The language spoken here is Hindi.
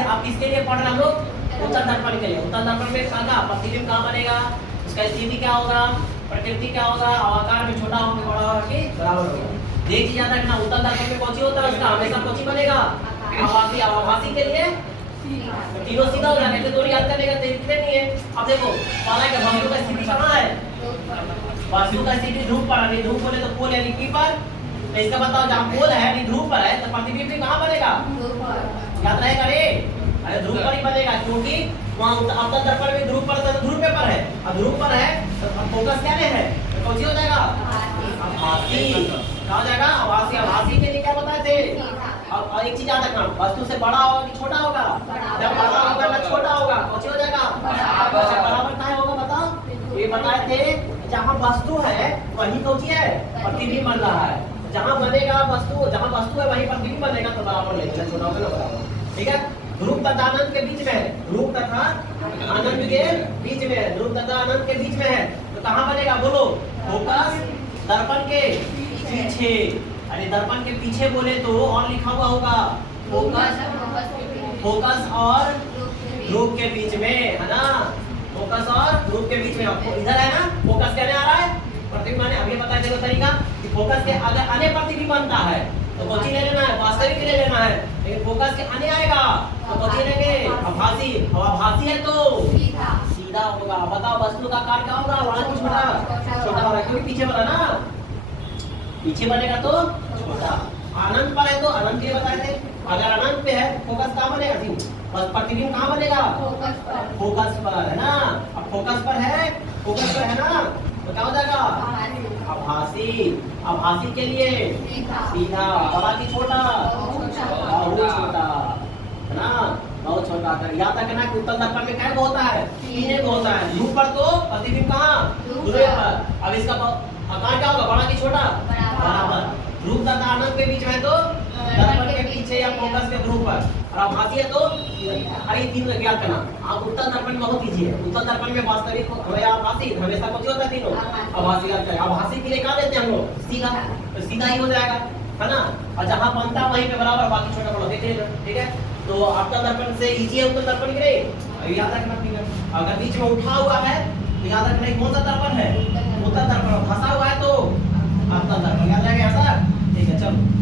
आप किसके लिए पढ़ रहे हैं हम लोग? उत्तल दर्पण के लिए। उत्तल दर्पण में कहा प्रतिबिंब कहाँ बनेगा, उसका स्थिति क्या होगा, प्रकृति क्या होगा, आकार में छोटा होगा बड़ा होगा कि बराबर होगा। देख लिया था ना उत्तल दर्पण में कौन होता है, उसका हमेशा कौन बनेगा, आभासी। आभासी के लिए तीनों सीधा हो जाएगा, तो थोड़ी याद करने का तरीका नहीं है। अब देखो पहला के वस्तु का स्थिति कहाँ है, वस्तु का स्थिति ध्रुव पर है। ध्रुव बोले तो पोल यानी की पर, तो इसका बताओ जहाँ पोल है यानी ध्रुव पर है तो प्रतिबिंब भी कहाँ बनेगा, याद रहेगा रे, अरे ध्रुव पर ही बनेगा, क्योंकि वहाँ उत्तल दर्पण में ध्रुव पर तो ध्रुव पर है, अब ध्रुव पर है तो फोकस क्या है, तो कौन सी हो जाएगा, आभासी। क्या हो जाएगा, आभासी। आभासी के लिए क्या बताए थे, अब एक चीज याद रखना, वस्तु से बड़ा होगा कि छोटा होगा, जब बड़ा होगा ना छोटा होगा कौन सी हो जाएगा, बराबर क्या होगा बताओ, ये बताए थे जहाँ वस्तु है वही कौन सी है, प्रतिबिंब बन रहा है। जहाँ बनेगा वस्तु, जहाँ वस्तु है वहीं प्रतिबिंब बनेगा, तो बराबर लेंगे, छोटा होगा ना बराबर, ठीक है। ध्रुव तथा अनंत के बीच में है, ध्रुव तथा अनंत के बीच में है, ध्रुव तथा अनंत के बीच में है, तो कहाँ बनेगा बोलो, फोकस दर्पण के पीछे। अरे दर्पण के पीछे बोले तो और लिखा हुआ होगा फोकस और ध्रुव के बीच में, है ना, फोकस और ध्रुव के बीच में। इधर है ना फोकस कहने आ रहा है, प्रतिबिंब माने अभी बताया देखो तरीका कि फोकस के अगर अन्य प्रतिबिंब बनता है तो कौन सी ले लेना है, वास्तविक ले लेना है, लेकिन फोकस के अन्य आएगा तो कौन सी लेंगे, आभासी। और आभासी है तो सीधा होगा। बताओ वस्तु का आकार क्या होगा, बड़ा कि छोटा, छोटा होगा, क्योंकि पीछे वाला ना, पीछे बनेगा तो छोटा। अनंत पर है तो अनंत के बताए थे, अगर अनंत पे है फोकस कहाँ बनेगा, बस प्रतिबिंब कहाँ बनेगा, फोकस पर, है ना। अब फोकस पर है, फोकस पर है ना, तो क्या हो जाएगा, आभासी। आभासी के लिए सीधा, बड़ा कि छोटा, बहुत छोटा, है ना, बहुत छोटा। याद रखना कि उत्तल दर्पण में क्या होता है, तीन को होता है, ध्रुव पर तो प्रतिबिंब कहाँ, ध्रुव पर। अब इसका आकार क्या होगा, बड़ा कि छोटा, बराबर। ध्रुव तथा अनंत के बीच में तो दर्पण के पीछे या फोकस के ध्रुव पर, और आभासी है तो अरे तीन याद करना। आप उत्तल दर्पण बहुत इजी है, उत्तल दर्पण में वास्तविक या आभासी हमेशा कौन होता है, तीनों आभासी करते हैं। आभासी के लिए क्या देते हैं हम लोग, सीधा, तो सीधा ही हो जाएगा, है ना। और जहाँ बनता है वहीं पे बराबर, बाकी छोटा बड़ा देते हैं, ठीक है। तो आपका दर्पण से इजी है उत्तल दर्पण के लिए, याद रखना, ठीक है। अगर बीच में उठा हुआ है तो याद रखना कौन सा दर्पण है, उत्तल दर्पण। फंसा हुआ है तो आपका दर्पण, याद रहेगा, ठीक है, चलो।